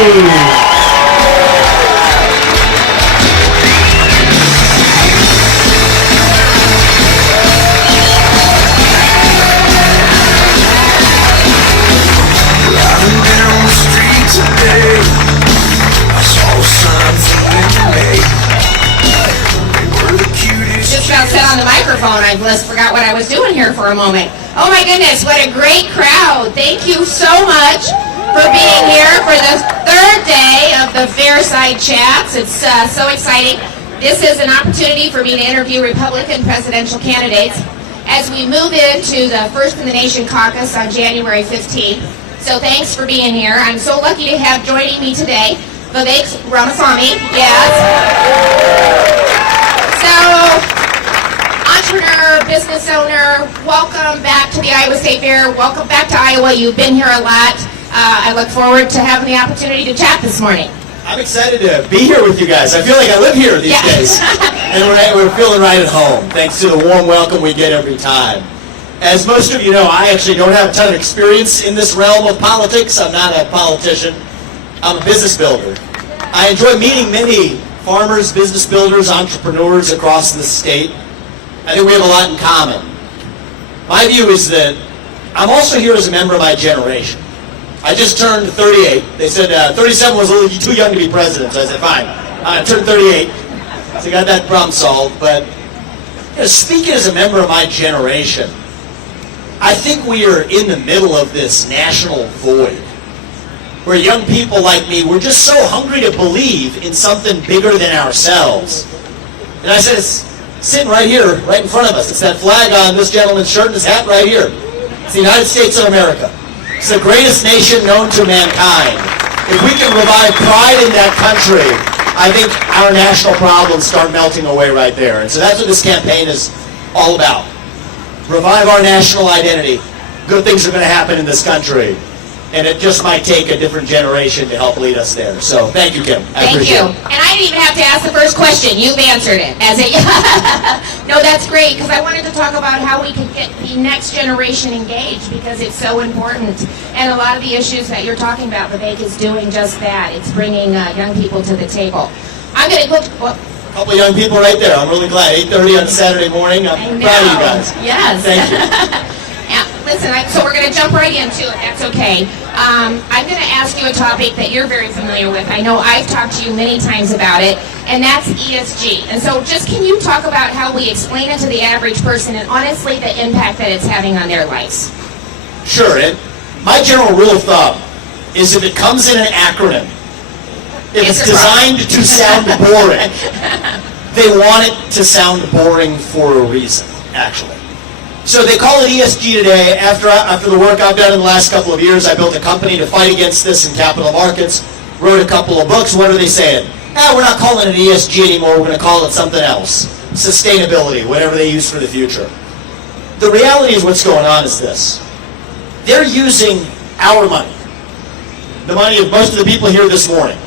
I just forgot what I was doing here for a moment. Oh my goodness, what a great crowd. Thank you so much for being here for the third day of the Fairside Chats. It's so exciting. This is an opportunity for me to interview Republican presidential candidates as we move into the First in the Nation caucus on January 15th. So thanks for being here. I'm so lucky to have joining me today Vivek Ramaswamy. Yes. So, entrepreneur, business owner, welcome back to the Iowa State Fair. Welcome back to Iowa. You've been here a lot. I look forward to having the opportunity to chat this morning. I'm excited to be here with you guys. I feel like I live here these days. And we're feeling right at home, thanks to the warm welcome we get every time. As most of you know, I actually don't have a ton of experience in this realm of politics. I'm not a politician. I'm a business builder. I enjoy meeting many farmers, business builders, entrepreneurs across the state. I think we have a lot in common. My view is that I'm also here as a member of my generation. I just turned 38. They said 37 was a little too young to be president, so I said, fine. I turned 38, so I got that problem solved. But speaking as a member of my generation, I think we are in the middle of this national void, where young people like me, we're just so hungry to believe in something bigger than ourselves. And I said, it's sitting right here, right in front of us. It's that flag on this gentleman's shirt and his hat right here. It's the United States of America. It's the greatest nation known to mankind. If we can revive pride in that country, I think our national problems start melting away right there. And so that's what this campaign is all about. Revive our national identity. Good things are going to happen in this country. And it just might take a different generation to help lead us there. So thank you, Kim. Thank you. And I didn't even have to ask the first question. You've answered it. No, that's great, because I wanted to talk about how we can get the next generation engaged, because it's so important. And a lot of the issues that you're talking about, Vivek, is doing just that. It's bringing young people to the table. I'm going to look. A couple of young people right there. I'm really glad. 8:30 on a Saturday morning. I'm proud of you guys. Yes. Thank you. Listen, so we're going to jump right into it. That's okay. I'm going to ask you a topic that you're very familiar with. I know I've talked to you many times about it, and that's ESG. And so just can you talk about how we explain it to the average person and honestly the impact that it's having on their lives? Sure. And my general rule of thumb is if it comes in an acronym, if it's designed to sound boring, they want it to sound boring for a reason, actually. So they call it ESG today. After the work I've done in the last couple of years, I built a company to fight against this in capital markets, wrote a couple of books. What are they saying? We're not calling it ESG anymore. We're going to call it something else. Sustainability, whatever they use for the future. The reality is what's going on is this. They're using our money, the money of most of the people here this morning,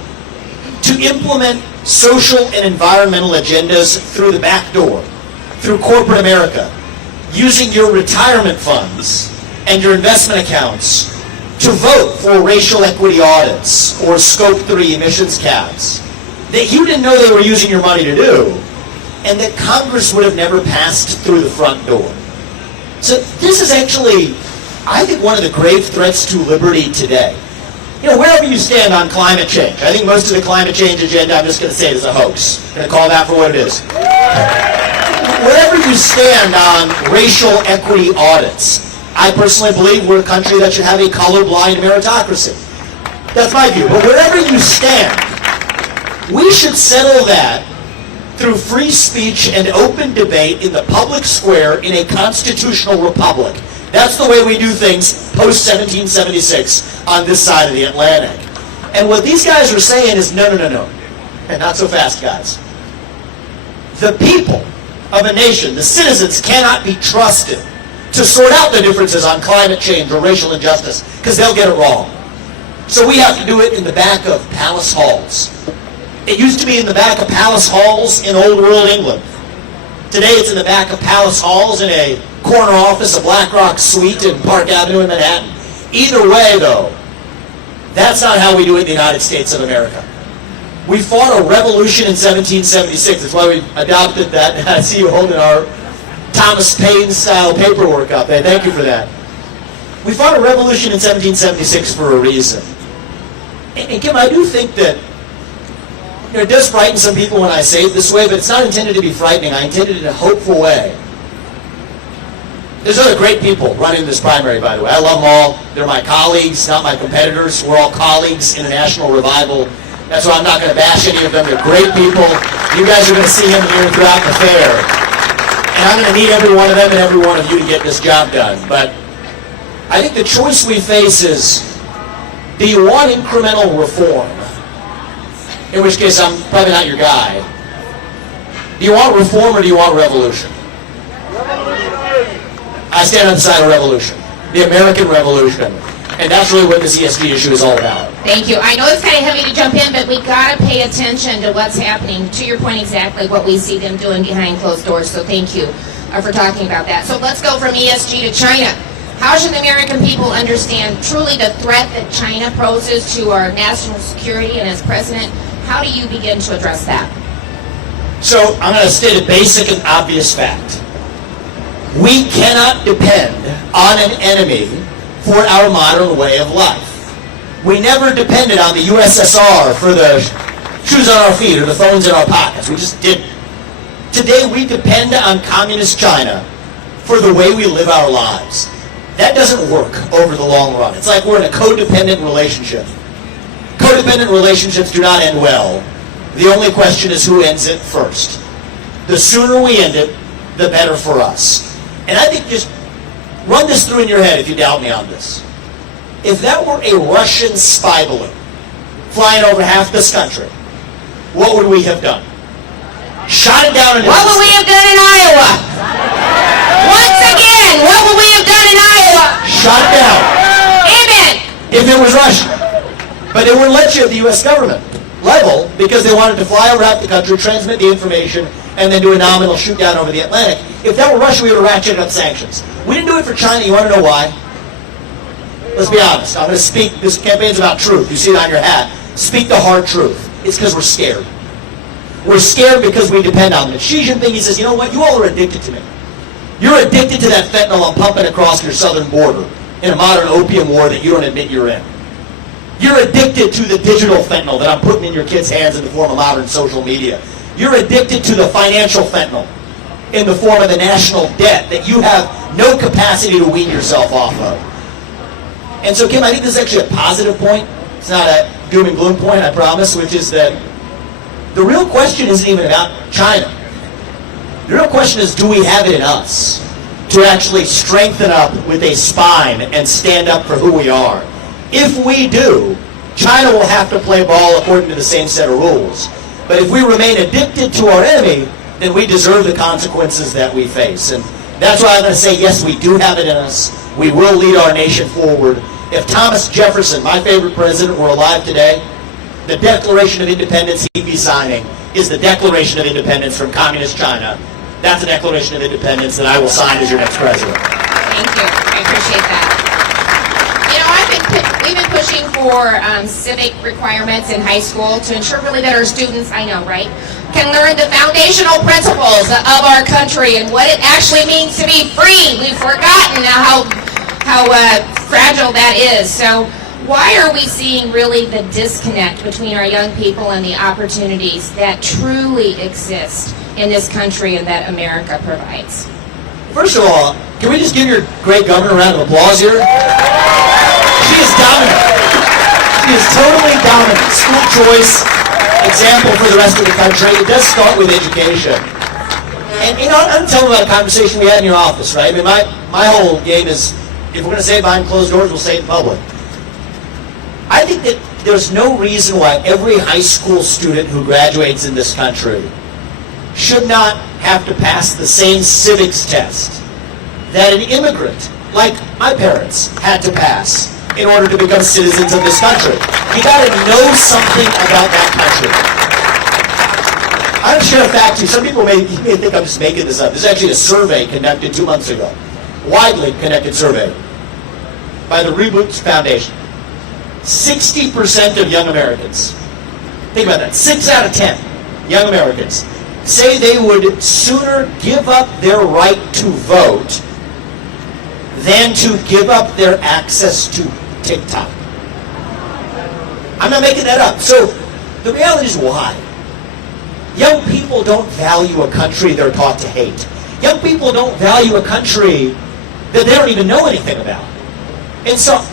to implement social and environmental agendas through the back door, through corporate America, using your retirement funds and your investment accounts to vote for racial equity audits or Scope 3 emissions caps that you didn't know they were using your money to do, and that Congress would have never passed through the front door. So this is actually, I think, one of the grave threats to liberty today. Wherever you stand on climate change, I think most of the climate change agenda, I'm just going to say, is a hoax. I'm going to call that for what it is. Wherever you stand on racial equity audits, I personally believe we're a country that should have a colorblind meritocracy. That's my view. But wherever you stand, we should settle that through free speech and open debate in the public square in a constitutional republic. That's the way we do things post-1776 on this side of the Atlantic. And what these guys are saying is, no. And not so fast, guys. The people of a nation, the citizens, cannot be trusted to sort out the differences on climate change or racial injustice, because they'll get it wrong. So we have to do it in the back of palace halls. It used to be in the back of palace halls in old world England. Today it's in the back of palace halls in a corner office, a BlackRock suite in Park Avenue in Manhattan. Either way, though, That's not how we do it in the United States of America. We fought a revolution in 1776. That's why we adopted that. I see you holding our Thomas Paine-style paperwork up there. Thank you for that. We fought a revolution in 1776 for a reason. And Kim, I do think that it does frighten some people when I say it this way, but it's not intended to be frightening. I intended it in a hopeful way. There's other great people running this primary, by the way. I love them all. They're my colleagues, not my competitors. We're all colleagues in a national revival. That's why I'm not going to bash any of them. They're great people. You guys are going to see them here throughout the fair. And I'm going to need every one of them and every one of you to get this job done. But I think the choice we face is, do you want incremental reform? In which case, I'm probably not your guy. Do you want reform or do you want revolution? I stand on the side of revolution, the American Revolution, and that's really what this ESG issue is all about. Thank you. I know it's kind of heavy to jump in, but we got to pay attention to what's happening. To your point, exactly what we see them doing behind closed doors. So thank you for talking about that. So let's go from ESG to China. How should the American people understand truly the threat that China poses to our national security? And as president, how do you begin to address that? So I'm going to state a basic and obvious fact. We cannot depend on an enemy for our modern way of life. We never depended on the USSR for the shoes on our feet or the phones in our pockets. We just didn't. Today we depend on communist China for the way we live our lives. That doesn't work over the long run. It's like we're in a codependent relationship. Codependent relationships do not end well. The only question is who ends it first. The sooner we end it, the better for us. And I think just run this through in your head if you doubt me on this. If that were a Russian spy balloon flying over half this country, what would we have done? Shot it down in What would we have done in Iowa? Once again, what would we have done in Iowa? Shot it down. Amen. If it was Russian. But they wouldn't let you at the U.S. government level because they wanted to fly over half the country, transmit the information, and then do a nominal shoot down over the Atlantic. If that were Russia, we would have ratcheted up sanctions. We didn't do it for China. You want to know why? Let's be honest. I'm going to speak. This campaign's about truth. You see it on your hat. Speak the hard truth. It's because we're scared. We're scared because we depend on them. Xi Jinping, he says, you know what? You all are addicted to me. You're addicted to that fentanyl I'm pumping across your southern border in a modern opium war that you don't admit you're in. You're addicted to the digital fentanyl that I'm putting in your kids' hands in the form of modern social media. You're addicted to the financial fentanyl in the form of the national debt that you have no capacity to wean yourself off of. And so, Kim, I think this is actually a positive point. It's not a doom and gloom point, I promise, which is that the real question isn't even about China. The real question is, do we have it in us to actually strengthen up with a spine and stand up for who we are? If we do, China will have to play ball according to the same set of rules. But if we remain addicted to our enemy, then we deserve the consequences that we face. And that's why I'm going to say, yes, we do have it in us. We will lead our nation forward. If Thomas Jefferson, my favorite president, were alive today, the Declaration of Independence he'd be signing is the Declaration of Independence from Communist China. That's a Declaration of Independence that I will sign as your next president. Thank you. I appreciate that. You know, we've been pushing for civic requirements in high school to ensure really that our students, I know, right, can learn the foundational principles of our country and what it actually means to be free. We've forgotten how fragile that is. So why are we seeing really the disconnect between our young people and the opportunities that truly exist in this country and that America provides? First of all, can we just give your great governor a round of applause here? She is dominant. She is totally dominant. School choice, example for the rest of the country. It does start with education. And you know, I'm telling you about a conversation we had in your office, right? I mean, my whole game is, if we're going to say it behind closed doors, we'll say it in public. I think that there's no reason why every high school student who graduates in this country should not have to pass the same civics test that an immigrant, like my parents, had to pass in order to become citizens of this country. You got to know something about that country. I'm sure a fact too. Some people may think I'm just making this up. There's actually a survey conducted 2 months ago, widely connected survey by the Reboot Foundation. 60% of young Americans, think about that, 6 out of 10 young Americans say they would sooner give up their right to vote than to give up their access to TikTok. I'm not making that up. So the reality is why? Young people don't value a country they're taught to hate. Young people don't value a country that they don't even know anything about. And so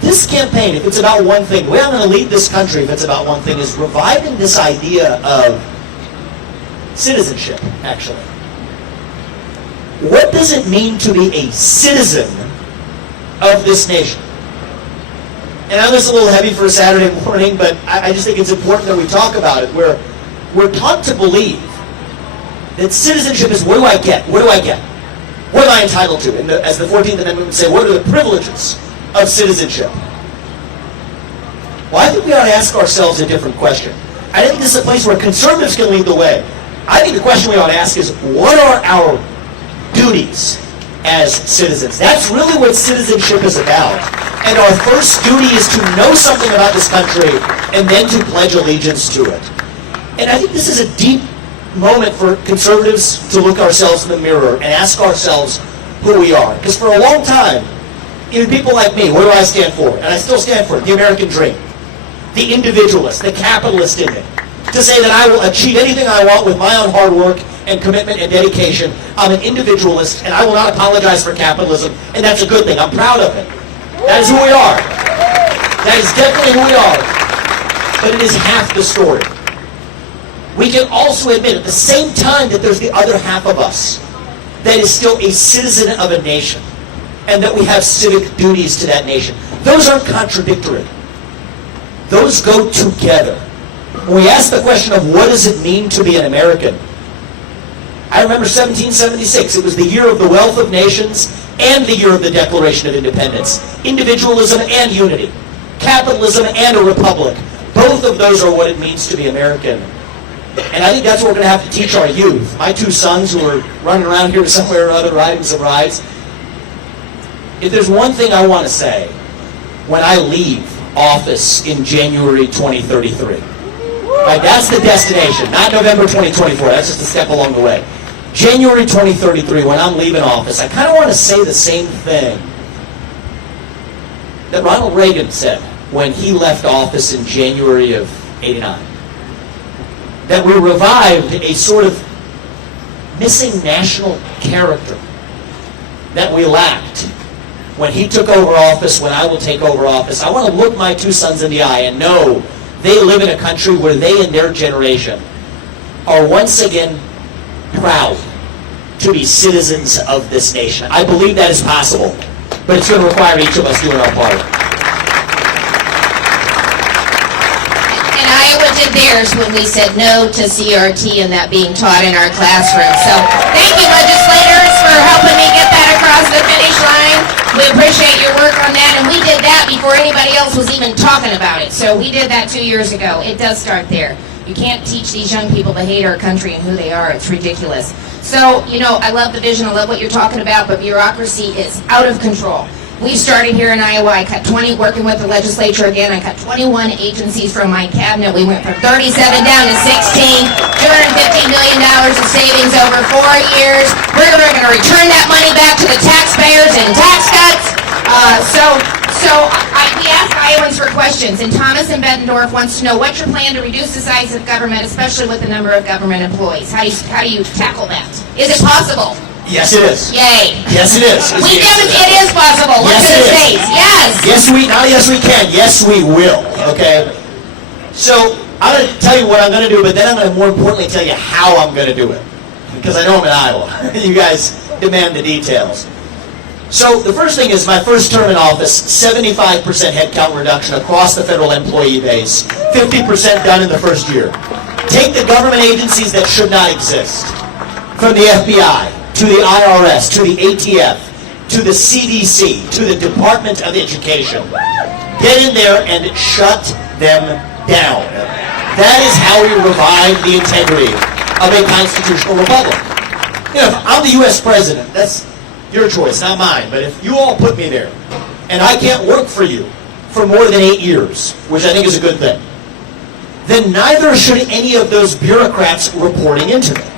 this campaign, if it's about one thing, the way I'm going to lead this country, if it's about one thing, is reviving this idea of citizenship, actually. What does it mean to be a citizen of this nation? And I know this is a little heavy for a Saturday morning, but I just think it's important that we talk about it. We're taught to believe that citizenship is, what do I get? What do I get? What am I entitled to? And as the 14th Amendment would say, what are the privileges of citizenship? Well, I think we ought to ask ourselves a different question. I think this is a place where conservatives can lead the way. I think the question we ought to ask is, what are our duties as citizens? That's really what citizenship is about. And our first duty is to know something about this country and then to pledge allegiance to it. And I think this is a deep moment for conservatives to look ourselves in the mirror and ask ourselves who we are. Because for a long time, even people like me, what do I stand for? And I still stand for it, the American dream. The individualist, the capitalist in me. To say that I will achieve anything I want with my own hard work and commitment and dedication. I'm an individualist, and I will not apologize for capitalism, and that's a good thing. I'm proud of it. That is who we are. That is definitely who we are. But it is half the story. We can also admit at the same time that there's the other half of us that is still a citizen of a nation, and that we have civic duties to that nation. Those aren't contradictory. Those go together. When we ask the question of what does it mean to be an American, I remember 1776. It was the year of the wealth of nations and the year of the Declaration of Independence. Individualism and unity. Capitalism and a republic. Both of those are what it means to be American. And I think that's what we're going to have to teach our youth. My two sons who are running around here somewhere or other riding some rides. If there's one thing I want to say when I leave office in January 2033, right, that's the destination, not November 2024. That's just a step along the way. January 2033, when I'm leaving office, I kind of want to say the same thing that Ronald Reagan said when he left office in January of '89. That we revived a sort of missing national character that we lacked when he took over office, when I will take over office. I want to look my two sons in the eye and know they live in a country where they and their generation are once again proud to be citizens of this nation. I believe that is possible, but it's going to require each of us doing our part. And Iowa did theirs when we said no to CRT and that being taught in our classroom. So thank you, legislators, for helping me get that across the finish line. We appreciate your work on that, and we did that before anybody else was even talking about it. So we did that 2 years ago. It does start there. You can't teach these young people to hate our country and who they are. It's ridiculous. So, you know, I love the vision. I love what you're talking about, but bureaucracy is out of control. We started here in Iowa. I cut 20, working with the legislature again. I cut 21 agencies from my cabinet. We went from 37 down to 16, $215 million of savings over 4 years. We're going to return that money back to the taxpayers in tax cuts. We ask Iowans for questions, and Thomas in Bettendorf wants to know what's your plan to reduce the size of government, especially with the number of government employees. How do you tackle that? Is it possible? Yes, it is. Yay. Yes, it is. It is possible. Look at the states. Yes. Yes, we can. Yes, we will. Okay? So, I'm going to tell you what I'm going to do, but then I'm going to more importantly tell you how I'm going to do it. Because I know I'm in Iowa. You guys demand the details. So, the first thing is my first term in office, 75% headcount reduction across the federal employee base, 50% done in the first year. Take the government agencies that should not exist, from the FBI, to the IRS, to the ATF, to the CDC, to the Department of Education. Get in there and shut them down. That is how we revive the integrity of a constitutional republic. You know, if I'm the U.S. president, that's your choice, not mine. But if you all put me there, and I can't work for you for more than 8 years, which I think is a good thing, then neither should any of those bureaucrats reporting into them.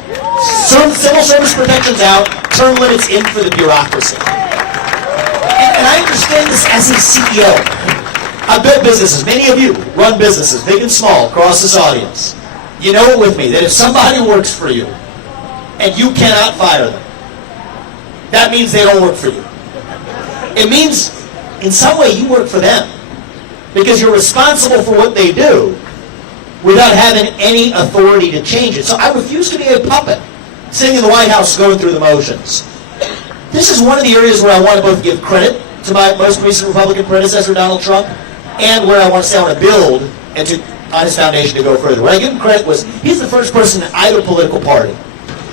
Some civil service protections out, term limits in for the bureaucracy. And I understand this as a CEO. I've built businesses. Many of you run businesses, big and small, across this audience. You know it with me that if somebody works for you and you cannot fire them, that means they don't work for you. It means in some way you work for them because you're responsible for what they do without having any authority to change it. So I refuse to be a puppet sitting in the White House going through the motions. This is one of the areas where I want to both give credit to my most recent Republican predecessor, Donald Trump, and where I want to say I want to build and on his foundation to go further. What I give him credit was he's the first person in either political party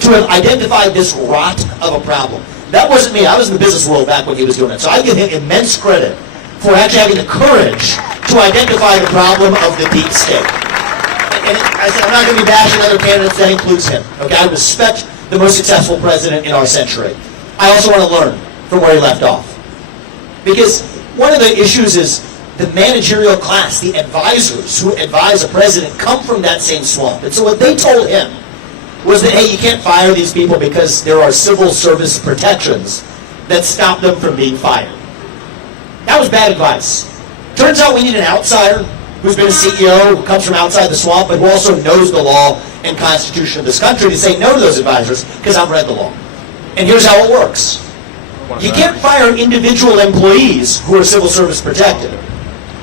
to have identified this rot of a problem. That wasn't me. I was in the business world back when he was doing it. So I give him immense credit for actually having the courage to identify the problem of the deep state. And I said, I'm not going to be bashing other candidates. That includes him. Okay, I respect the most successful president in our century. I also want to learn from where he left off. Because one of the issues is the managerial class, the advisors who advise a president, come from that same swamp. And so what they told him was that, hey, you can't fire these people because there are civil service protections that stop them from being fired. That was bad advice. Turns out we need an outsider who's been a CEO, who comes from outside the swamp, but who also knows the law and constitution of this country to say no to those advisors, because I've read the law. And here's how it works. You can't fire individual employees who are civil service protected.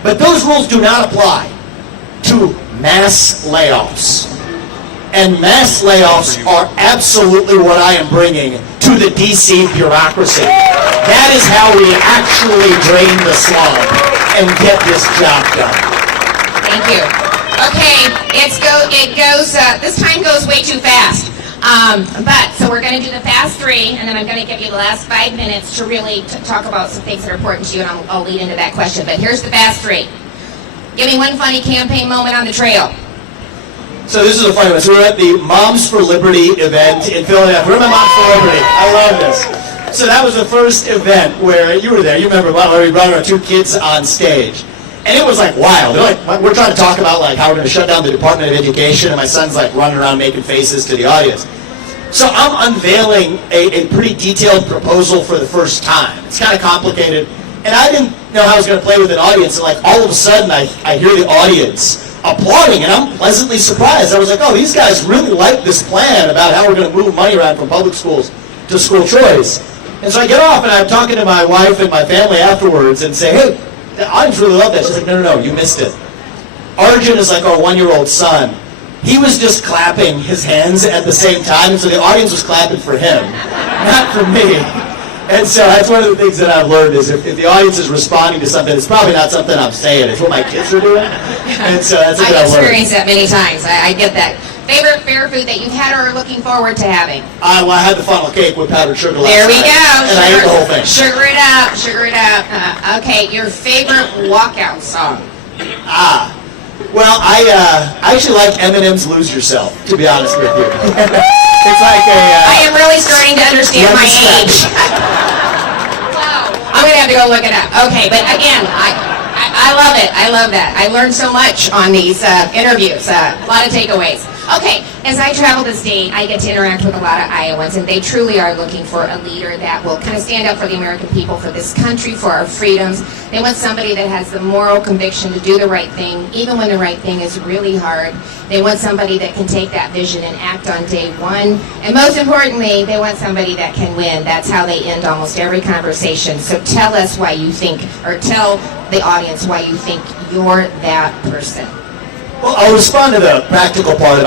But those rules do not apply to mass layoffs. And mass layoffs are absolutely what I am bringing to the D.C. bureaucracy. That is how we actually drain the slump and get this job done. Thank you. Okay, this time goes way too fast. So we're going to do the fast three, and then I'm going to give you the last 5 minutes to really talk about some things that are important to you, and I'll lead into that question. But here's the fast three. Give me one funny campaign moment on the trail. So this is a funny one. So we're at the Moms for Liberty event in Philadelphia. We're at my Moms for Liberty. I love this. So that was the first event where you were there. You remember we brought our 2 kids on stage. And it was like wild. They're like, we're trying to talk about like how we're going to shut down the Department of Education, and my son's like running around making faces to the audience. So I'm unveiling a pretty detailed proposal for the first time. It's kind of complicated. And I didn't know how I was going to play with an audience. And like all of a sudden I hear the audience applauding, and I'm pleasantly surprised. I was like, oh, these guys really like this plan about how we're going to move money around from public schools to school choice. And so I get off and I'm talking to my wife and my family afterwards and say, hey, the audience really loved that. She's like, no, you missed it. Arjun is like our 1-year-old son. He was just clapping his hands at the same time, and so the audience was clapping for him, not for me. And so that's one of the things that I've learned is if the audience is responding to something, it's probably not something I'm saying. It's what my kids are doing. And so that's what I've learned. I've experienced that many times. I get that. Favorite fair food that you've had or are looking forward to having? I had the funnel cake with powdered sugar last night. There we go. And I ate the whole thing. Sugar it up. Okay, your favorite walkout song? Well, I actually like Eminem's "Lose Yourself," to be honest with you. It's like I am really starting to understand my age. Wow. I'm going to have to go look it up. Okay, but again, I love it. I love that. I learned so much on these interviews. A lot of takeaways. Okay, as I travel the state, I get to interact with a lot of Iowans, and they truly are looking for a leader that will kind of stand up for the American people, for this country, for our freedoms. They want somebody that has the moral conviction to do the right thing, even when the right thing is really hard. They want somebody that can take that vision and act on day one. And most importantly, they want somebody that can win. That's how they end almost every conversation. So tell us why you think, or tell the audience why you think you're that person. Well, I'll respond to the practical part about